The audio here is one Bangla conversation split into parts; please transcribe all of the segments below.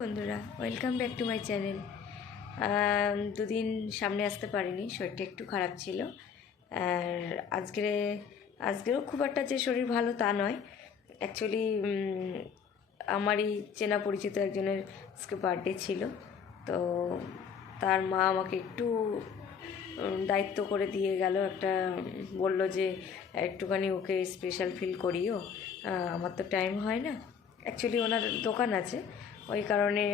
বন্ধুরা, welcome back to my channel. দুদিন সামনে আসতে পারিনি, শরীরটা একটু খারাপ ছিল। আর আজকেরও খুব একটা যে শরীর ভালো তা নয়। অ্যাকচুয়ালি আমারই চেনা পরিচিত একজনের আজকে বার্থডে ছিল, তো তার মা আমাকে একটু দায়িত্ব করে দিয়ে গেল। একটা বলল যে একটুখানি ওকে স্পেশাল ফিল করিও। আমার তো টাইম হয় না, অ্যাকচুয়ালি ওনার দোকান আছে, ওই কারণে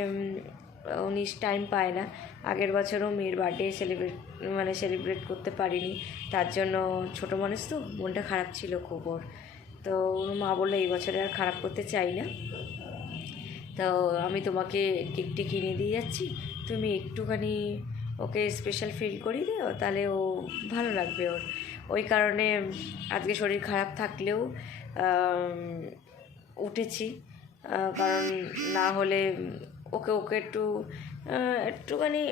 উনি টাইম পায় না। আগের বছরও মেয়ের বার্থডে সেলিব্রেট করতে পারিনি, তার জন্য ছোটো মানুষ তো মনটা খারাপ ছিল খুব ওর। তো ওর মা বললো এই বছরে আর খারাপ করতে চাই না, তো আমি তোমাকে কেকটি কিনে দিয়ে যাচ্ছি, তুমি একটুখানি ওকে স্পেশাল ফিল করিয়ে দিও, তাহলে ও ভালো লাগবে ওর। ওই কারণে আজকে শরীর খারাপ থাকলেও উঠেছি, কারণ না হলে ওকে একটুখানি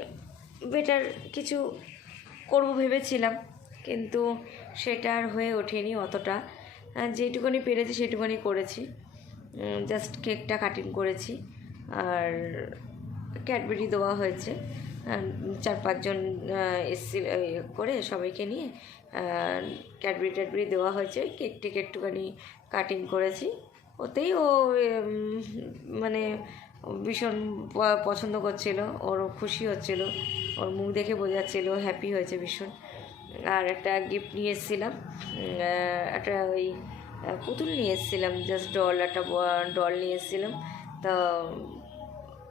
বেটার কিছু করব ভেবেছিলাম, কিন্তু সেটা আর হয়ে ওঠেনি অতটা। যেটুকুনি পেরেছি সেটুকুনি করেছি, জাস্ট কেকটা কাটিং করেছি আর ক্যাডবেরি দেওয়া হয়েছে। 4-5 জন এসছিল করে সবাইকে নিয়ে ক্যাডবেরি দেওয়া হয়েছে। কেকটিকে একটুখানি কাটিং করেছি, ওতেই ও মানে ভীষণ পছন্দ করছিল, ওরও খুশি হচ্ছিল, ওর মুখ দেখে বোঝাচ্ছিল হ্যাপি হয়েছে ভীষণ। আর একটা গিফট নিয়ে এসেছিলাম, একটা ওই পুতুল নিয়ে এসেছিলাম, জাস্ট একটা ডল নিয়ে এসেছিলাম। তো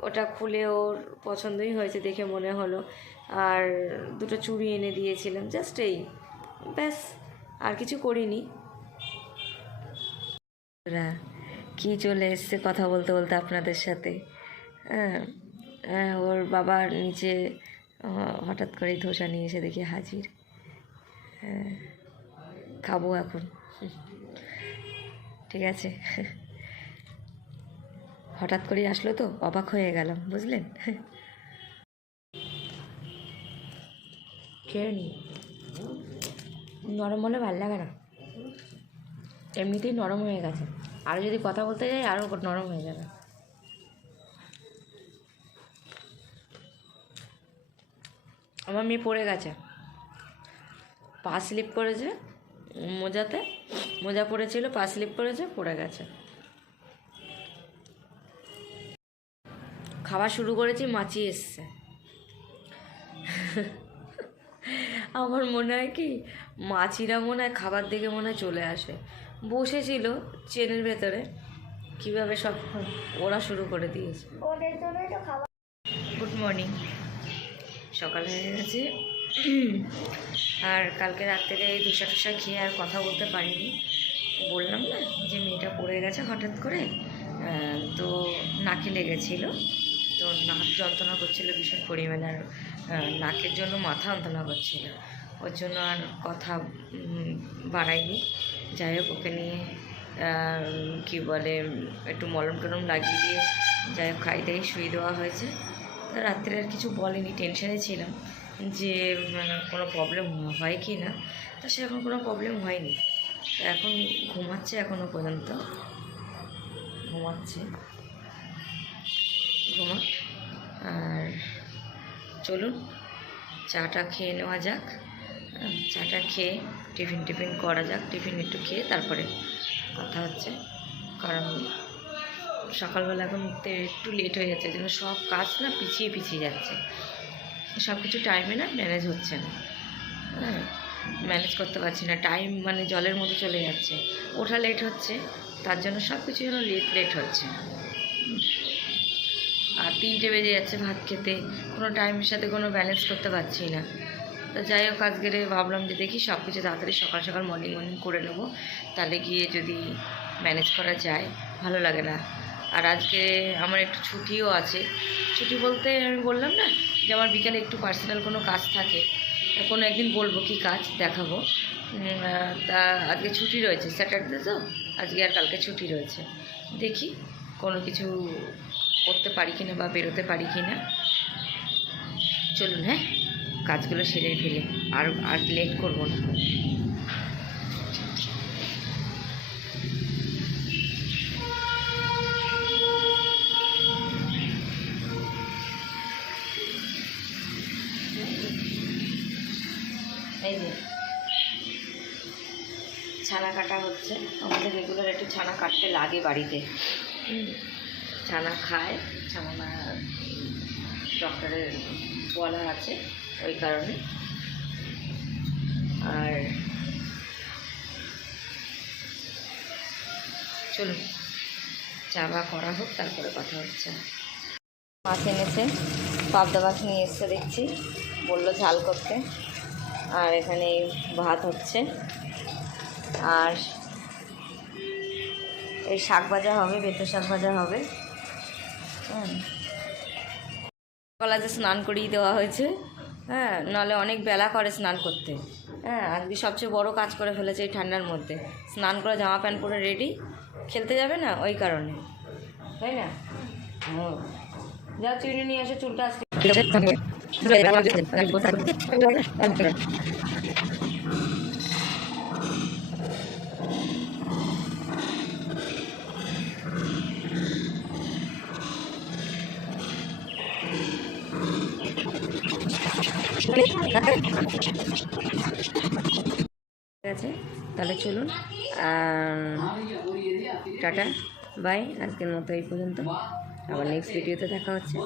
ওটা খুলে ওর পছন্দই হয়েছে দেখে মনে হলো। আর দুটো চুড়ি এনে দিয়েছিলাম, জাস্ট এই ব্যাস, আর কিছু করিনি। কি চলে এসছে কথা বলতে বলতে আপনাদের সাথে। ওর বাবা নিচে হঠাৎ করেই ধোসা নিয়ে এসে দেখি হাজির। খাবো এখন, ঠিক আছে। হঠাৎ করেই আসলো তো অবাক হয়ে গেলাম, বুঝলেন। খেয়ে নি, নরম হলে ভালো লাগে না, এমনিতেই নরম হয়ে গেছে, আরও যদি কথা বলতে যাই আরও নরম হয়ে যাবে। আমার মেয়ে পড়ে গেছে, পা স্লিপ করেছে, মোজা পড়েছিল, পা স্লিপ করেছে, পড়ে গেছে। খাওয়া শুরু করেছি, মাছি এসছে। আমার মনে হয় কি, মাছিরা মনে হয় খাবার দেখে মনে হয় চলে আসে। বসেছিল চেনের ভেতরে, কীভাবে সব ওরা শুরু করে দিয়েছে। গুড মর্নিং, সকাল হয়ে গেছে। আর কালকে রাত্রে এই ধোসা খেয়ে আর কথা বলতে পারিনি। বললাম না যে মেয়েটা পড়ে গেছে হঠাৎ করে, তো নাকে লেগেছিল, তো নাক যন্ত্রণা করছিলো ভীষণ পরিমাণে, আর নাকের জন্য মাথা যন্ত্রণা করছিল, ওর জন্য আর কথা বাড়াইনি। যাই হোক, ওকে নিয়ে কী বলে একটু মলম টলম লাগিয়ে দিয়ে যাই হোক খাইতেই শুয়ে দেওয়া হয়েছে। তো রাত্রে আর কিছু বলেনি, টেনশানে ছিলাম যে কোনো প্রবলেম হয় কি না, তা সেরকম কোনো প্রবলেম হয়নি। এখন ঘুমাচ্ছে, এখনও পর্যন্ত ঘুমাচ্ছে, ঘুমাক। আর চলুন চাটা খেয়ে নেওয়া যাক, চাটা খেয়ে টিফিন করা যাক, টিফিন একটু খেয়ে তারপরে কথা হচ্ছে। কারণ সকালবেলা এখন উঠতে একটু লেট হয়ে যাচ্ছে, যেন সব কাজ না পিছিয়ে যাচ্ছে, সব কিছু টাইমে না ম্যানেজ হচ্ছে না। ম্যানেজ করতে পারছি না, টাইম মানে জলের মতো চলে যাচ্ছে, ওঠা লেট হচ্ছে, তার জন্য সব কিছু যেন লেট হচ্ছে। আর 3টে বেজে যাচ্ছে ভাত খেতে, কোনো টাইমের সাথে কোনো ব্যালেন্স করতে পারছি না। তো যাই হোক, আজকে ভাবলাম যে দেখি সব কিছু তাড়াতাড়ি সকাল মর্নিং করে নেবো, তাহলে গিয়ে যদি ম্যানেজ করা যায়, ভালো লাগে না। আর আজকে আমার একটু ছুটিও আছে, ছুটি বলতে আমি বললাম না যে আমার বিকালে একটু পার্সোনাল কোনো কাজ থাকে, কোনো একদিন বলবো কি কাজ দেখাবো। তা আজকে ছুটি রয়েছে, স্যাটারডে তো, আজকে আর কালকে ছুটি রয়েছে, দেখি কোনো কিছু করতে পারি কিনা বা বেরোতে পারি কিনা। চলুন, হ্যাঁ, কাজগুলো সেরে ফেলে আর লেট করবো না। এই যে ছানা কাটা হচ্ছে, আমাদের রেগুলার একটু ছানা কাটতে লাগে বাড়িতে। ছানা খায়, ছানা ডক্টরের বলা আছে ওই কারণে। আর চলুন চা বা করা হোক, তারপরে কথা হচ্ছে। মাছ এনেছে, পাবদা মাছ নিয়ে এসছে দেখছি, বললো ঝাল করতে। আর এখানে ভাত হচ্ছে, আর এই শাক ভাজা হবে, বেতো শাক ভাজা হবে। কলেজে স্নান করিয়ে দেওয়া হয়েছে, হ্যাঁ, নাহলে অনেক বেলা করে স্নান করতে। হ্যাঁ, আজকে সবচেয়ে বড় কাজ করে ফেলেছে এই ঠান্ডার মধ্যে, স্নান করে জামা প্যান্ট পরে রেডি, খেলতে যাবে না ওই কারণে, তাই না? হুম, যা চিনি নিয়ে এসে চুলটা আজকে ঠিক আছে। তাহলে চলুন, টাটা বাই, আজকের মতো এই পর্যন্ত, আবার নেক্সট ভিডিওতে দেখা হচ্ছে।